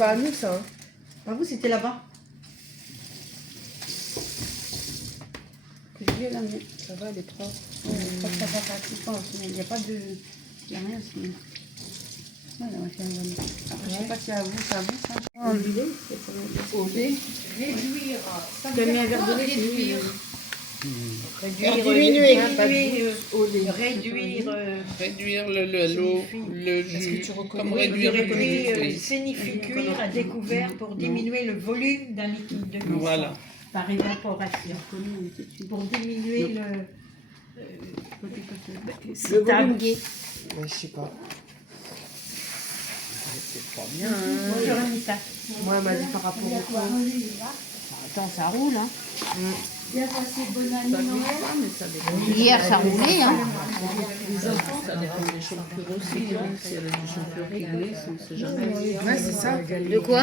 pas à nous, ça. Hein. Ah, vous, c'était là-bas. Je vais la mettre. Ça va, les trois. Ça va pas. Il n'y a pas de... Il n'y a rien sinon. Voilà, on va faire une bonne. Après, je sais pas si c'est à vous, ça. Réduire. Donne-lui un verre de lait, Réduire l'eau, le jus. Comme réduire le jus. Signifie cuire à découvert pour diminuer le volume d'un liquide de cuisson. Voilà. Par évaporation. Pour diminuer le volume gay. Ouais, je sais pas. C'est pas bien. Bonjour Anita. Moi, elle m'a dit par rapport au quoi. Attends, ça roule, hein. Bien passé, bonne année, Noël. Hier, ça roulait, hein. Ça dépend des champions aussi. Hein. Si elle a du champion réglé, on ne sait jamais. Ouais, c'est ça. De quoi?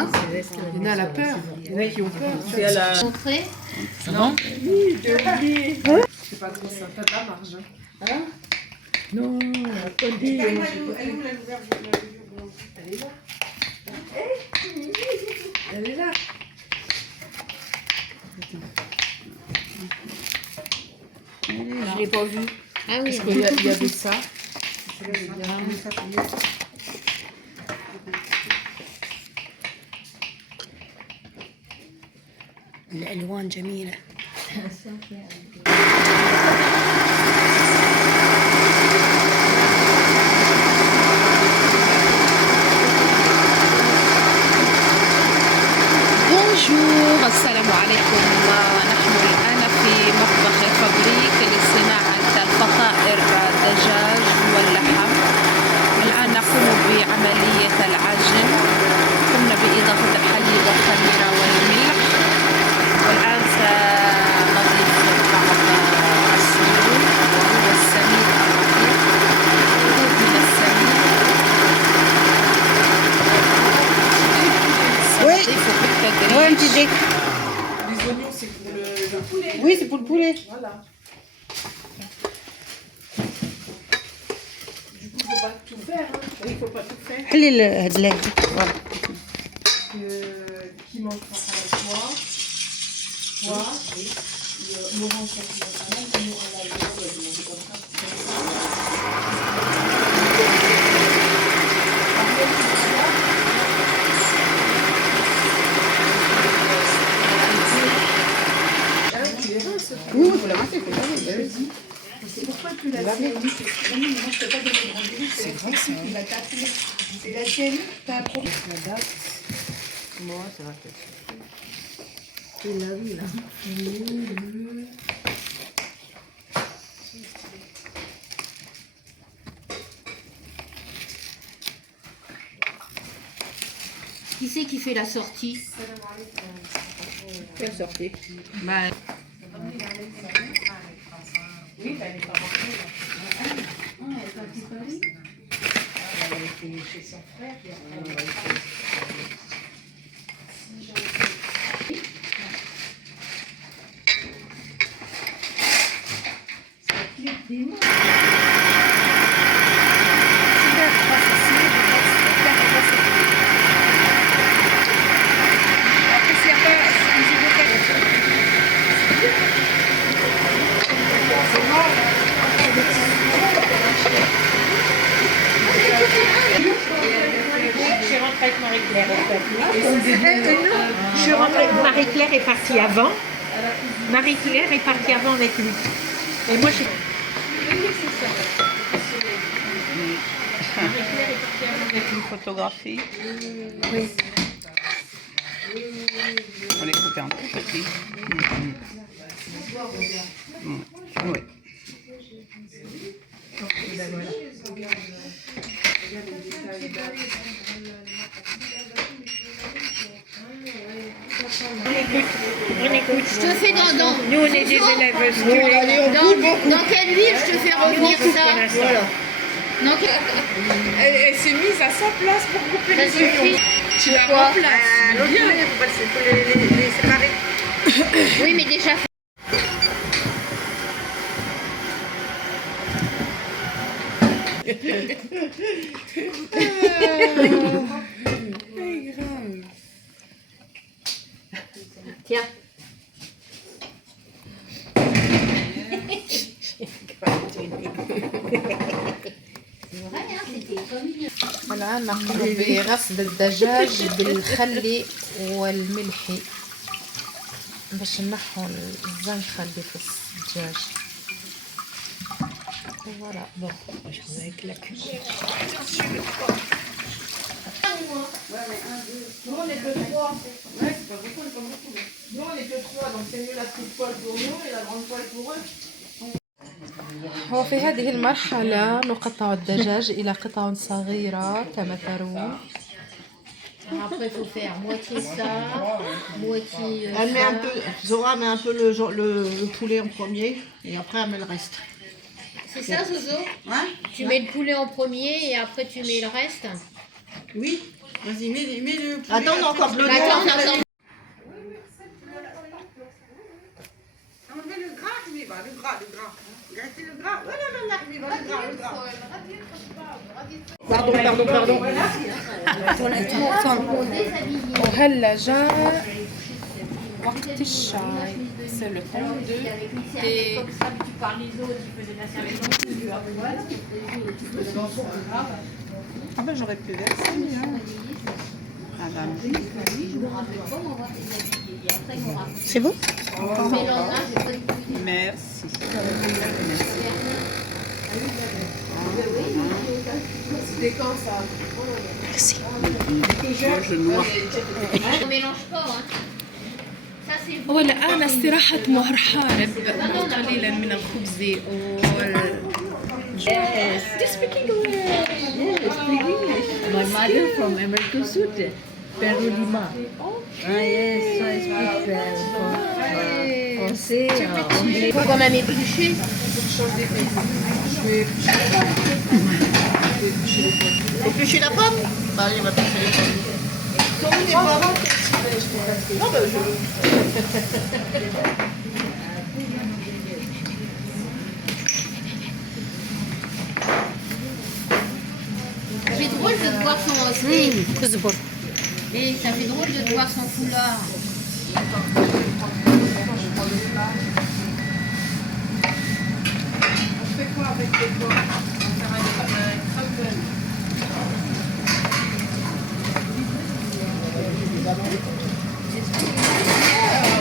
Il y en a la peur. Il y en a qui ont peur. Si elle a... Montré? Non. C'est pas trop ça. T'as de la marge. Hein? Non. Elle est où la nouvelle? Elle est là. Elle est là. Je l'ai pas vu. Ah oui. Parce qu'il y avait ça. الألوان جميلة. بونجور السلام عليكم. نحن الآن في مطبخ فابريك لصناعة الفطائر الدجاج واللحم. الآن نقوم بعملية العجن. قمنا بإضافة الحليب والخميرة والملح، والآن سنضيف بعض السمين وهو السميد الرقيق، كوب من السميد. سنضيف بالتدريج. Les oignons, c'est pour le poulet. Oui, c'est pour le poulet. Voilà. Du coup, il ne faut pas tout faire. Hein. Il ne faut pas tout faire. حلي هاد اللحم. Voilà. Qui mange pas avec toi. Toi. Et Laurent, ça fait pas mal. Nous, on a le droit de manger comme ça. Tu les rinces. Oui, il faut la rincer, il faut la rincer. C'est pourquoi tu l'as fait? Moi, je peux pas donner de rendez-vous. C'est la fille qui va t'appeler. C'est la tienne. T'as un problème. La date. Moi, ça va peut-être. Tu l'as vu, là. Qui c'est qui fait la sortie? Quelle sortie? Bah, Oui, elle n'est pas rentrée. Elle était chez son frère. Je rentre avec Marie-Claire. Je rentre avec Marie-Claire est partie avant. Marie-Claire est partie avant avec lui. Et moi, je... Une photographie. Oui. On les coupait en tout petit. Oui. On écoute. je te fais dans Nous, on est des élèves scolaires. dans quelle ville je te fais revenir ça? Voilà. Dans Elle s'est mise à sa place pour couper Ça les oignons. suffit. Tu la Pourquoi? remplaces. L'autre poulet, il faut pas les séparer. Oui, mais déjà. C'est grave. Tiens. أنا نقوم بغسل الدجاج بالخل والملح باش نحو الزنخة اللي في الدجاج. فوالا بون باش ناكلك. Nous, on est que 3. Ouais, c'est pas beaucoup, Nous, on est que 3, donc c'est mieux la petite poêle pour nous et la grande poêle pour eux. وفي هذه المرحلة نقطع الدجاج إلى قطع صغيرة كما ترون. Après, il faut faire moitié ça, moitié Elle met ça. un peu, Zora met un peu le poulet en premier et après elle met le reste. C'est ça, Zozo? Hein? Tu mets le poulet en premier et après tu mets le reste? Oui. Vas-y, mets le poulet. Attends, on a encore de l'oignon. Attends, on attend. Enlevez le gras, le gras. Gâtez le gras. Voilà, le gras. Pardon. وهلا جاء وقت الشاي. C'est le temps de thé. Comme ça, tu parles les autres, tu faisais la Ah ben j'aurais pu verser, hein. Ah ben, C'est bon? merci. C'était quand ça? On mélange pas, hein. Ça, c'est vous. والآن استراحة مهر حارب قليلا من الخبز My mother from America Sud, Peru Lima. Ah yes, so I speak français, anglais. Il faut quand même éplucher. Éplucher la pomme? Bah, allez, on va éplucher les pommes. Sont où les pommes? Non, bah, C'est drôle de te voir son... اصبر. Et ça fait drôle de te voir son foulard. On fait quoi avec les pommes? On va faire un crumble.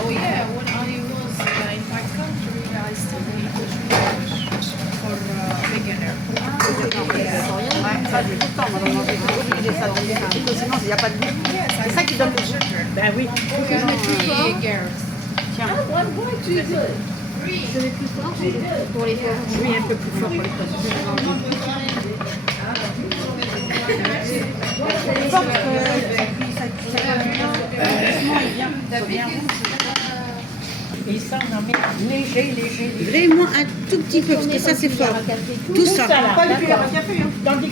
Oh yeah, when I was in my country, I studied for beginner. Ouais, ça j'ai tout le temps, moi, dans manger, faut obliger ça dans les mains, parce que sinon il n'y a pas de goût. C'est ça qui donne le goût. Ben oui. Tiens. Pour les pommes. Oui, un peu plus fort pour les poissons. Et ça, on en met léger. Vraiment un tout petit peu, parce que ça c'est fort. Tout ça. Pas une cuillère à café, hein.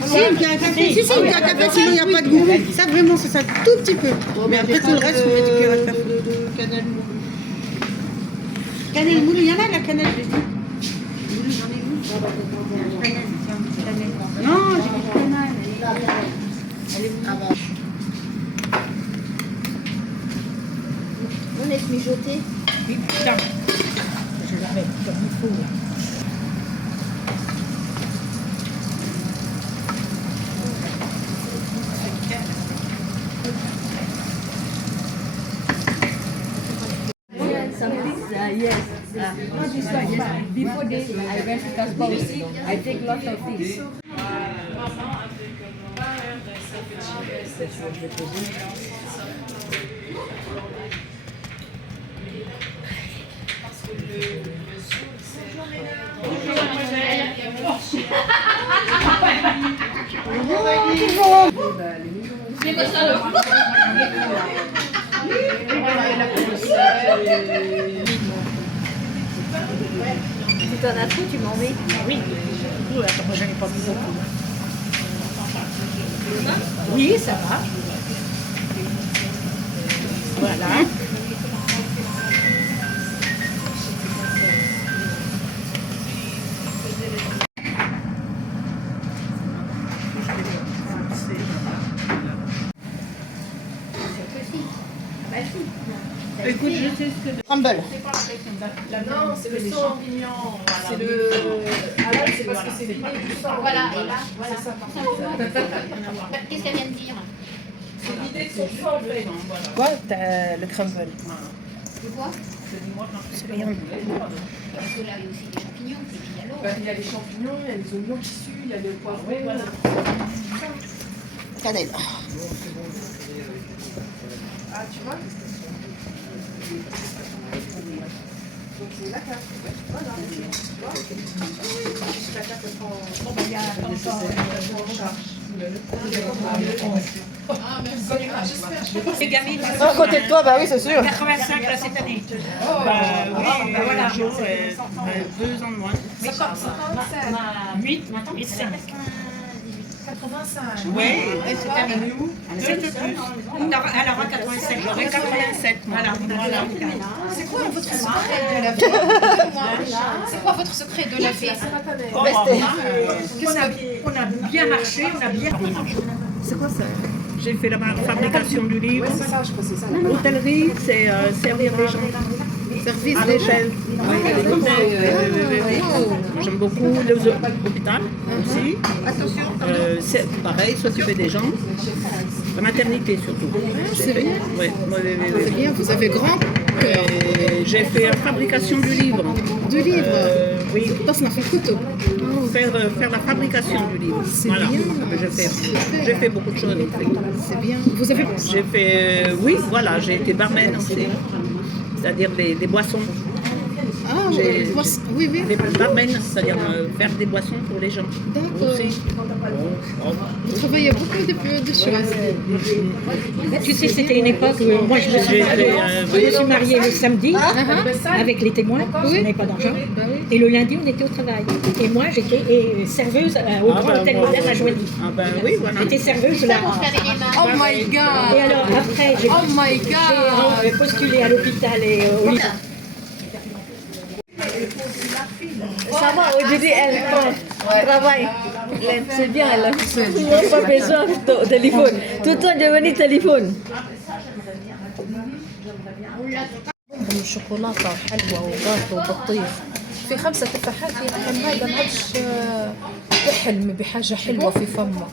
Si, une cuillère à café. Si, une cuillère à café, sinon il n'y a pas de goût. Ça vraiment, c'est ça, tout petit peu. Mais après tout le reste, vous mettez cuillère à café. Cannelle moulu. Cannelle moulu, il y en a la cannelle, je l'ai dit. Non, j'ai dit cannelle. Elle est où? Ah bah. On laisse mijoter. Oui, putain. Je la mets comme il faut là. Yes. Not this one, yes. Before this, I went to Casbah. I take lots of things. Si t'en as trop, tu m'en mets. Oui. Attends, moi j'en ai pas mis beaucoup. Oui, ça va. Voilà. Écoute, je sais ce que... Crumble. Non, c'est le champignon. C'est le. Ah là, c'est parce que c'est les pâtes du sang. Voilà, et là, voilà. C'est ça. Qu'est-ce qu'elle vient de dire? C'est l'idée de son sang, en fait. Quoi? T'as le crumble. De quoi? C'est bien. Parce que là, il y a aussi des champignons, et puis il y a l'eau. Bah, il y a les champignons, il y a les oignons qui suent, il y a le poivron. Voilà. Cannelle. Ah, tu vois? Donc c'est la carte. Voilà. Tu vois? La carte elle prend. Bon, bah, il y a encore en charge. Ah, merci. J'espère. Les gamines, À côté de toi, bah oui, c'est sûr. 85 là cette année. Oui, voilà. 2 ans de moins. 8 et 5. 85. Oui, cette année. C'est plus. Elle aura 87, j'aurai 87. Voilà. C'est quoi votre secret de la vie? C'est quoi votre secret de la vie? On a bien marché, on a bien marché. C'est quoi ça? J'ai fait la fabrication du livre. C'est ça, je crois que c'est ça. L'hôtellerie, c'est servir les gens. Service À l'échelle. J'aime beaucoup l'hôpital aussi. C'est pareil, s'occuper des gens. La maternité surtout. C'est bien. Oui, C'est bien, vous avez grand. j'ai fait la fabrication du livre. Du livre. Oui, Ça m'a fait photo. faire la fabrication du livre. Voilà. J'ai fait beaucoup de choses. En fait. C'est bien. Vous avez. J'ai fait, oui, voilà, j'ai été barman aussi. C'est-à-dire des boissons. Ah, J'ai- oui, oui. Des barman, c'est-à-dire faire des boissons pour les gens. D'accord. Aussi. Vous travaillez beaucoup de choses. Tu sais, c'était une époque où moi je me suis, je me suis mariée le samedi avec les témoins, on n'avait pas d'argent. Et le lundi, on était au travail. Et moi, j'étais serveuse au Grand Hôtel Moderne à Joigny. Ah ben oui, voilà. J'étais serveuse là. Vous lavez les mains. Oh my god! Et alors après, j'ai Oh my god! postulé à l'hôpital et au lycée. Ça va, aujourd'hui elle travaille. C'est bien, elle a pas besoin de téléphone. Tout le temps devenu téléphone. شوكولاتة وحلوى وغاطو وبطيخ في 5 تفاحات يحلم هذا ما عادش يحلم بحاجة حلوة في فمه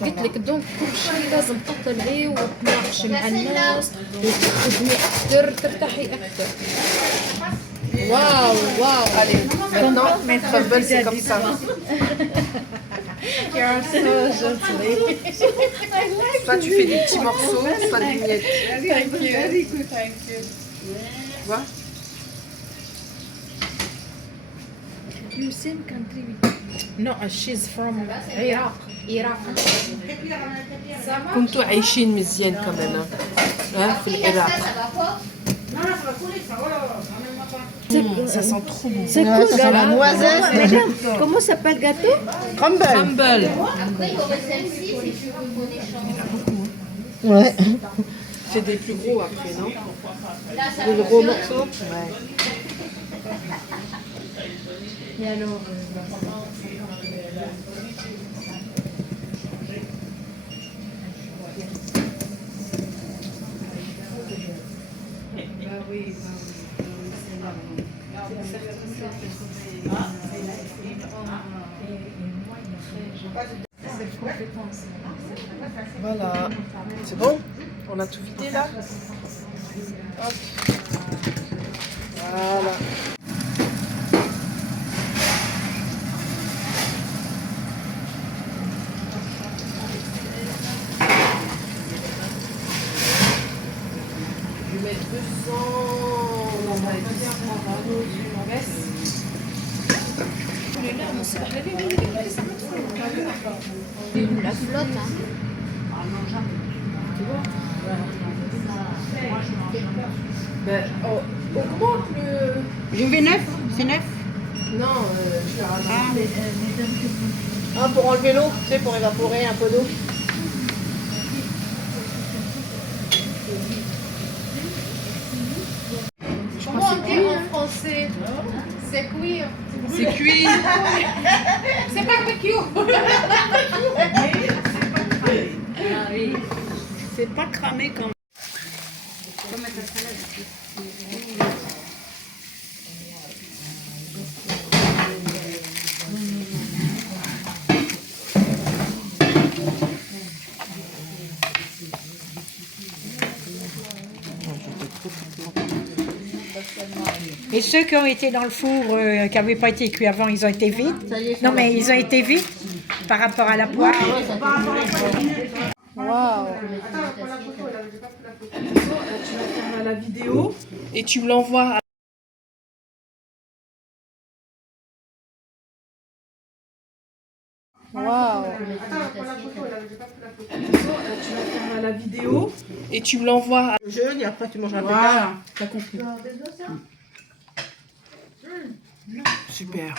قلت لك دونك كل شيء لازم تطلعي وتناقشي مع الناس وتخدمي أكثر ترتاحي أكثر واو واو allez maintenant crumble c'est comme ça soit tu fais des petits morceaux soit des miettes tu vois No, she's from Iraq. كنتوا عايشين مزيان كمان في العراق. Ça sent trop bon. C'est quoi, Ça sent la noisette. Comment s'appelle le gâteau? Crumble. Après, Crumble. il y aurait celle-ci si tu veux qu'on échange. Ouais. C'est des plus gros après, non? Là, ça Des gros morceaux. Ouais. Et alors, Voilà. C'est bon? On a tout vidé là? Hop. Voilà. Je vais mettre 200. La flotte, hein. Ben, augmente le. Je vais 9. C'est 9. Non, je vais rajouter. Ah, pour enlever l'eau, tu sais, pour évaporer un peu d'eau. Comment on dit en français? C'est cuire. C'est cuit. C'est barbecue. c'est pas cramé quand même. Comme la salade. Et ceux qui ont été dans le four, qui n'avaient pas été cuits avant, ils ont été vite. Non, mais ils ont été vite par rapport à la poêle. Waouh. La vidéo et tu me l'envoies. Waouh. La vidéo et tu me l'envoies. Jeune et après tu manges un peu. Voilà, t'as compris. Super.